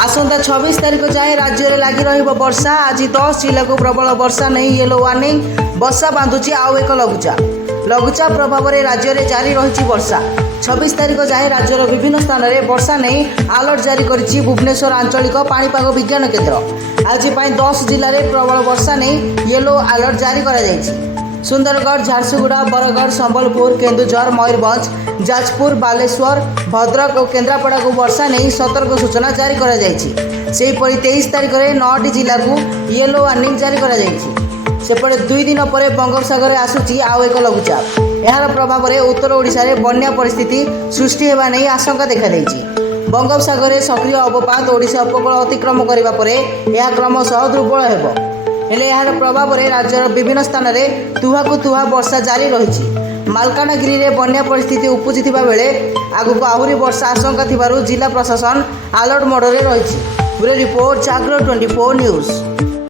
आसंता 26 तारिख जाए राज्य में लगी वर्षा। आज 10 जिला को प्रबल वर्षा नहीं येलो वार्निंग। वर्षा बांधुची आउ एक लघुचाप प्रभाव में राज्य में जारी रही वर्षा। 26 तारिख जाए राज्यर विभिन्न स्थान में वर्षा नहीं अलर्ट जारी करिछि भुवनेश्वर आंचलिक पाणीपाग विज्ञान केन्द्र। आज 10 जिले में प्रबल वर्षा नहीं येलो अलर्ट जारी करा जायछि। सुंदरगढ़, झारसुगुड़ा, बरगढ़, संबलपुर, केन्दुझर, मयूरभंज, जाजपुर, बालेश्वर, भद्रक और केन्द्रापड़ा को वर्षा नहीं सतर्क सूचना जारी करा जायछि। सेहीपरि 23 तारिख में 9टी जिला को येलो वार्निंग जारी करा जायछि। सेपटे 2 दिन पर बंगोपसागर आसुची आउ एक लघुचाप। यार प्रभाव में उत्तर ओडिशा रे बन्या परिस्थिति सृष्टि हेबा नहीं आशंका देखा देइछि। बंगोपसागर में सक्रिय अवपात ओडिशा उपकूल अतिक्रम करबा परे यह क्रमशः दुर्बल हेबो। हेले यार प्रभाव में राज्यर विभिन्न स्थान में तुहाकु तुहा वर्षा जारी रही। मालकानगिरी में बन्या परिस्थिति उपजी बेले आगक आहरी वर्षा आशंका थिबारु जिला प्रशासन अलर्ट मोड में रही। रिपोर्ट जागरण 24 न्यूज।